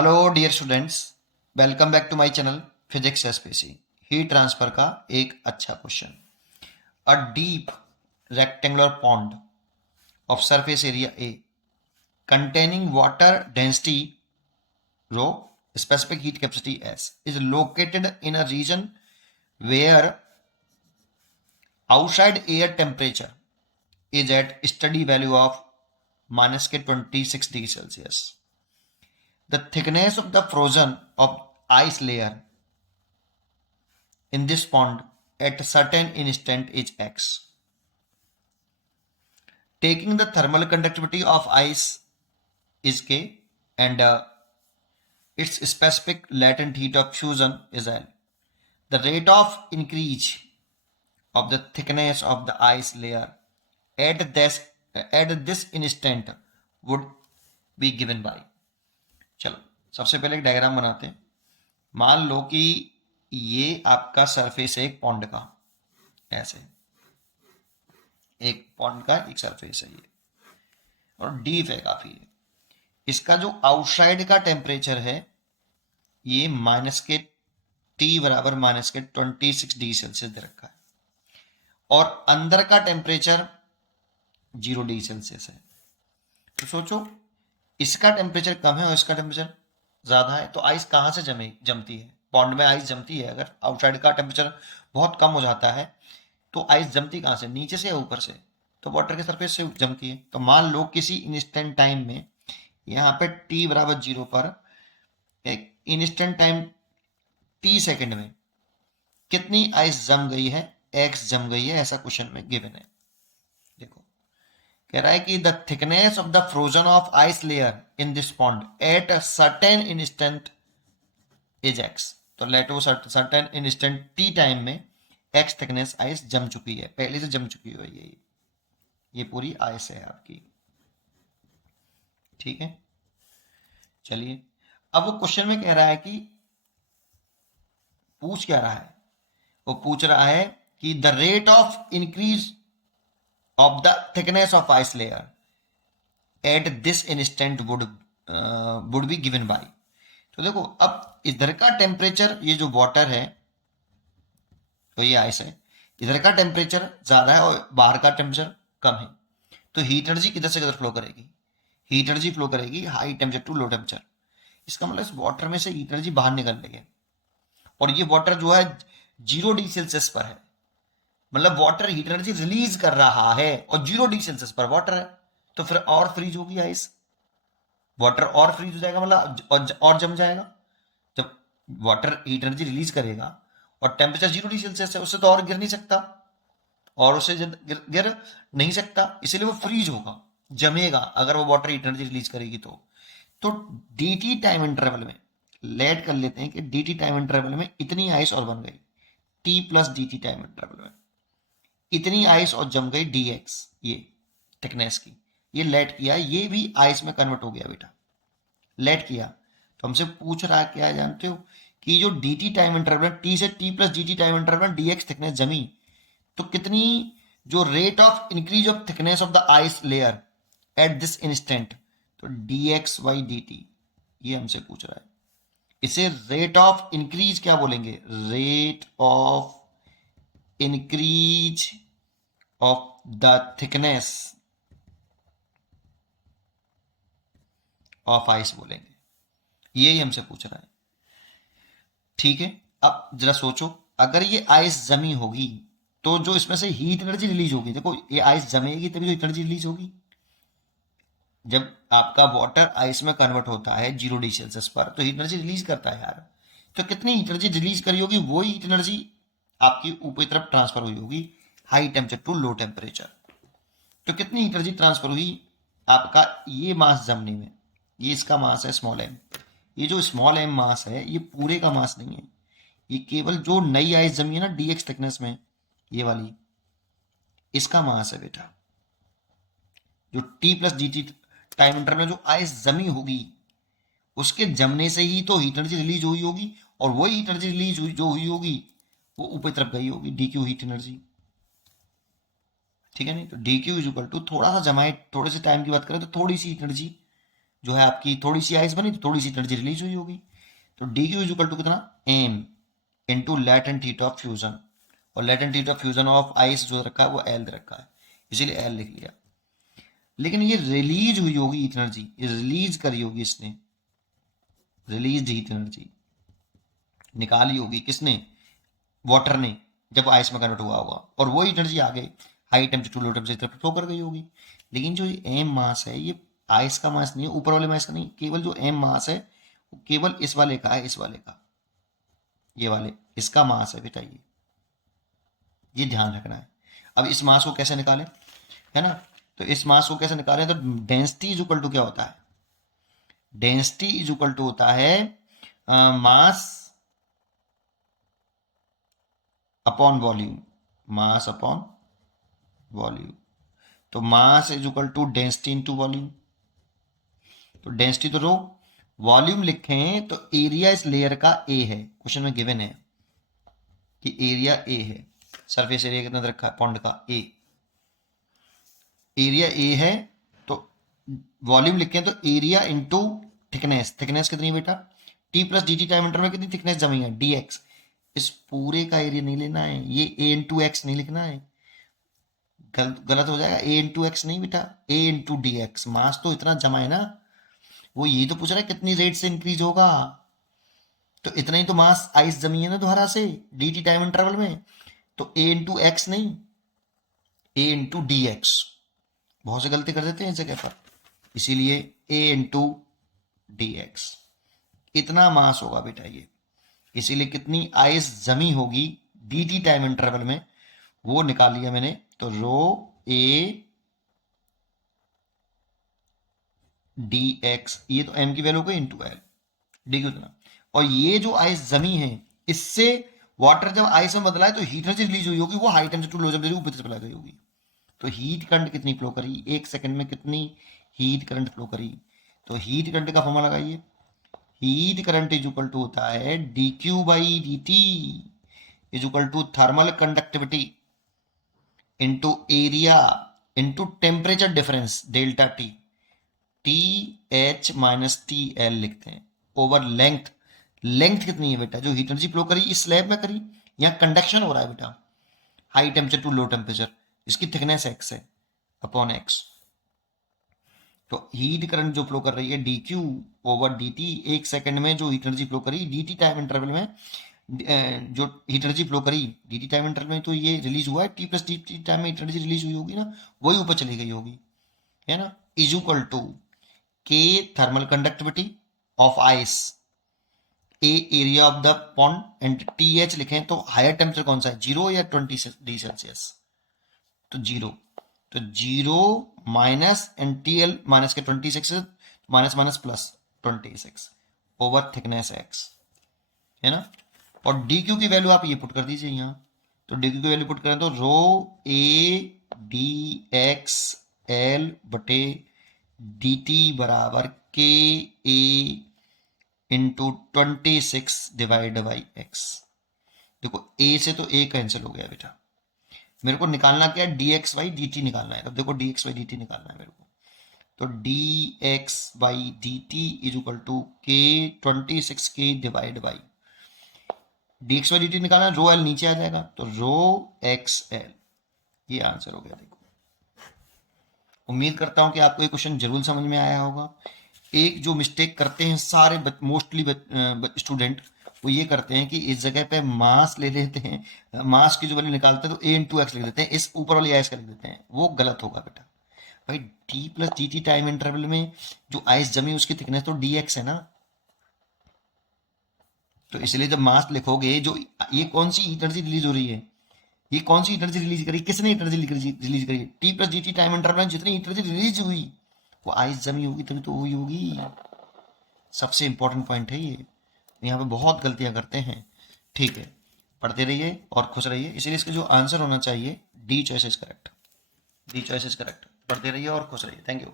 Hello dear students, welcome back to my channel physics SPC. Heat transfer का एक अच्छा question. A deep rectangular pond of surface area A containing water density rho, specific heat capacity S, is located in a region where outside air temperature is at steady value of minus के 26 degree Celsius. The thickness of the frozen of ice layer in this pond at a certain instant is x. Taking the thermal conductivity of ice is k and its specific latent heat of fusion is L. The rate of increase of the thickness of the ice layer at this instant would be given by. चलो सबसे पहले एक diagram बनाते हैं। मान लो कि ये आपका सरफेस है एक पॉन्ड का, ऐसे एक पॉन्ड का एक सरफेस है ये, और डीप है काफी। इसका जो आउटसाइड का टेम्परेचर है ये माइनस के टी बराबर माइनस के 26 डिग्री सेल्सियस दे रखा है, और अंदर का टेम्परेचर 0 डिग्री सेल्सियस है। तो सोचो इसका टेम्परेचर कम है और इसका टेम्परेचर ज्यादा है, तो आइस कहाँ से जमती है? पॉन्ड में आइस जमती है। अगर आउटसाइड का टेम्परेचर बहुत कम हो जाता है तो आइस जमती कहाँ से? नीचे से या ऊपर से? तो वाटर के सरफेस से जमती है। तो मान लो किसी इंस्टेंट टाइम में यहाँ पे t बराबर 0 पर एक इंस्टेंट टाइम t सेकंड में कितनी आइस जम गई है? x जम गई है, ऐसा क्वेश्चन में गिवन है। देखो कह रहा है कि the thickness of the frozen of ice layer in this pond at a certain instant is x। तो लेट वो सर्टेन इंस्टेंट t टाइम में x थिकनेस आइस जम चुकी है, पहले से जम चुकी है ये पूरी आइस है आपकी। ठीक है, चलिए अब वो क्वेश्चन में कह रहा है कि पूछ क्या रहा है? वो पूछ रहा है कि the rate of increase of the thickness of ice layer at this instant would be given by. तो देखो अब इधर का टेम्परेचर, ये जो वाटर है तो ये आइस है, इधर का टेम्परेचर ज्यादा है और बाहर का टेम्परेचर कम है, तो हीट एनर्जी किधर से किधर फ्लो करेगी? हीट एनर्जी फ्लो करेगी high temperature to low temperature. इसका मतलब इस वाटर में से हीट एनर्जी बाहर निकल रही है, और ये वाटर जो है 0 डिग्री सेल्सियस पर है, मतलब वाटर हीट एनर्जी रिलीज कर रहा है और 0 डिग्री सेल्सियस पर वाटर है, तो फिर और फ्रीज होगी आइस, वाटर और फ्रीज हो जाएगा, मतलब और जम जाएगा। जब वाटर हीट एनर्जी रिलीज करेगा और टेम्परेचर 0 डिग्री सेल्सियस है, उससे तो और गिर नहीं सकता, और उससे गिर नहीं सकता, इसीलिए वो फ्रीज होगा, जमेगा अगर वो वाटर हीट एनर्जी रिलीज करेगी तो dt टाइम इंटरवल में लेट कर लेते हैं कि dt टाइम इंटरवल में इतनी आइस और बन गई, t plus dt time interval में इतनी आइस और जम गई dx, ये थिकनेस की, ये लेट किया, ये भी आइस में कन्वर्ट हो गया बेटा, लेट किया। तो हमसे पूछ रहा है क्या जानते हो कि जो dt टाइम इंटरवल t से t plus dt time interval dx thickness जमी, तो कितनी जो rate of increase of thickness of the ice layer at this instant, तो dx बाई dt, ये हमसे पूछ रहा है। इसे रेट ऑफ इंक्रीज क्या बोलेंगे? Rate of increase of the thickness of ice बोलेंगे, ये ही हमसे पूछ रहा है। ठीक है, अब जरा सोचो, अगर ये आइस जमी होगी तो जो इसमें से हीट एनर्जी रिलीज होगी, देखो ये आइस जमेगी तभी तो हीट एनर्जी रिलीज होगी। जब आपका वाटर आइस में कन्वर्ट होता है 0 डिग्री सेल्सियस पर, तो हीट एनर्जी रिलीज करता है यार। तो कितनी हीट एनर्जी रिलीज करी होगी? वही हीट एनर्जी आपकी ऊपर तरफ ट्रांसफर हुई होगी high temperature to low temperature. तो कितनी हीट एनर्जी ट्रांसफर हुई आपका ये मास जमने में? ये इसका मास है स्मॉल एम, ये जो स्मॉल एम मास है ये पूरे का मास नहीं है, ये केवल जो नई आइस जमी है ना dx थिकनेस में, ये वाली, इसका मास है बेटा। जो t plus dt time interval में जो आइस जमी होगी उसके जमने से ही तो हीट एनर्जी रिलीज हुई होगी, और वही हीट एनर्जी रिलीज हुई जो हुई होगी वो ऊपर तरफ गई होगी, डी क्यू हीट एनर्जी। ठीक है नहीं? तो D Q is equal to, थोड़ा सा जमाए, थोड़े से टाइम की बात करें तो थोड़ी सी हीट एनर्जी जो है आपकी थोड़ी सी आइस बनी तो थोड़ी सी एनर्जी रिलीज हुई होगी। तो D Q is equal to कितना, m into latent heat of fusion, और latent heat of fusion of ice जो रखा है वो एल रखा है, इसीलिए एल लिख लिया। लेकिन ये रिलीज हुई होगी एनर्जी, ये रिलीज करी होगी इसने, रिलीज हीट एनर्जी निकाली होगी किसने, वाटर ने, जब आइस में कन्वर्ट हुआ होगा, और वो एनर्जी आगे high temperature to low temperature तक फ्लो कर गई होगी। लेकिन जो ये एम मास है ये आइस का मास नहीं है, ऊपर वाले मास का नहीं, केवल जो एम मास है वो केवल इस वाले का है, इस वाले का, ये वाले इसका मास है बेटा, ये ध्यान रखना है। अब इस मास को कैसे निकालें, है ना, तो इस मास को कैसे निकालें, तो डेंसिटी इज इक्वल टू क्या होता है, डेंसिटी इज इक्वल टू होता है mass upon volume, mass upon volume. तो mass is equal to density into volume, तो डेंसिटी तो रो, वॉल्यूम लिखें तो एरिया इस लेयर का ए है, क्वेश्चन में गिवन है कि एरिया ए है, सरफेस एरिया कितना रखा है पॉन्ड का, ए, एरिया ए है, तो वॉल्यूम लिखें तो एरिया इंटू थिकनेस, थिकनेस कितनी बेटा, T plus D T time interval में कितनी थिकनेस जमी है, डी एक्स, इस पूरे का एरिया नहीं लेना है, ये ए इंटू एक्स नहीं लिखना है, गलत हो जाएगा, ए इंटू एक्स नहीं बेटा, ए इंटू डी एक्स, मास तो इतना जमा है ना, वो ये तो पूछ रहा है कितनी रेट से इंक्रीज होगा, तो इतना ही तो मास आइस जमी है ना दोबारा से डी टी टाइम इंटरवल में, तो ए इंटू एक्स नहीं, ए इंटू डी एक्स, बहुत से गलती कर देते हैं इस जगह पर, इसीलिए ए इंटू डी एक्स, इतना मास होगा बेटा ये, इसीलिए कितनी आइस जमी होगी डी टी टाइम इंटरवल में वो निकाल लिया मैंने, तो रो ए डी एक्स, ये तो एम की वैल्यू को इंटू एल, डी कितना, और ये जो आइस जमी है इससे वाटर जब आइस में बदला है तो हीट एनर्जी रिलीज हुई होगी, वो high temperature to low temperature ऊपर चला गई होगी, तो हीट करंट कितनी फ्लो करी, एक सेकंड में कितनी हीट करंट फ्लो करी, तो हीट करंट का फॉर्मूला लगाइए, heat current is equal to होता है D Q by D T is equal to thermal conductivity into area into temperature difference delta T, T H minus T L लिखते हैं, over length, length कितनी है बेटा जो heat energy flow करी इस स्लैब में करी, यहाँ कंडक्शन हो रहा है बेटा high temperature to low temperature, इसकी थिकनेस एक्स है अपॉन एक्स, तो हीट करंट जो फ्लो कर रही है D Q over D T, एक सेकंड में जो हीट एनर्जी फ्लो करी डी टी टाइम इंटरवल में, जो हीट एनर्जी फ्लो करी डी टी टाइम इंटरवल में, तो ये रिलीज हुआ है T plus D T time में हीट एनर्जी रिलीज हुई होगी ना, वही ऊपर चली गई होगी, है ना, इज इक्वल टू के thermal conductivity of ice, A area of the pond, and T H लिखें तो हायर टेम्परेचर कौन सा है, 0 या 20 डिग्री सेल्सियस, तो 0, तो 0 minus N T L minus K 26 minus minus plus 26 over thickness X, है ना, और डी क्यू की वैल्यू आप ये पुट कर दीजिए यहाँ, तो डी क्यू की वैल्यू पुट करें तो रो ए डी एक्स एल बटे डी टी बराबर के ए इंटू 26 डिवाइड बाई एक्स, देखो ए से तो ए कैंसिल हो गया बेटा, मेरे को निकालना क्या है D X by D T निकालना है, तो देखो D X by D T निकालना है मेरे को, तो D X by D T is equal to K 26 K divide by D X by D T निकालना, रो एल नीचे आ जाएगा, तो रो एक्स एल, ये आंसर हो गया। देखो उम्मीद करता हूं कि आपको ये क्वेश्चन जरूर समझ में आया होगा। एक जो मिस्टेक करते हैं सारे मोस्टली स्टूडेंट, वो ये करते हैं कि इस जगह पे मास ले लेते हैं, मास की जो वैल्यू निकालते हैं तो ए इंटू एक्स लिख देते हैं, इस ऊपर वाली आइस का लिख देते हैं, वो गलत होगा बेटा। भाई T plus T T time interval में जो आइस जमी उसकी थिकनेस तो डी एक्स है ना, तो इसलिए जब मास लिखोगे, जो ये कौन सी एनर्जी रिलीज हो रही है, ये कौन सी एनर्जी रिलीज करी, किसने एनर्जी रिलीज करी, T plus D T time interval में जितनी एनर्जी रिलीज हुई वो आइस जमी होगी तभी तो हुई होगी, सबसे इंपॉर्टेंट पॉइंट है ये, यहाँ पे बहुत गलतियां करते हैं। ठीक है, पढ़ते रहिए और खुश रहिए, इसलिए इसका जो आंसर होना चाहिए D choice is correct, D choice is correct, पढ़ते रहिए और खुश रहिए, थैंक यू।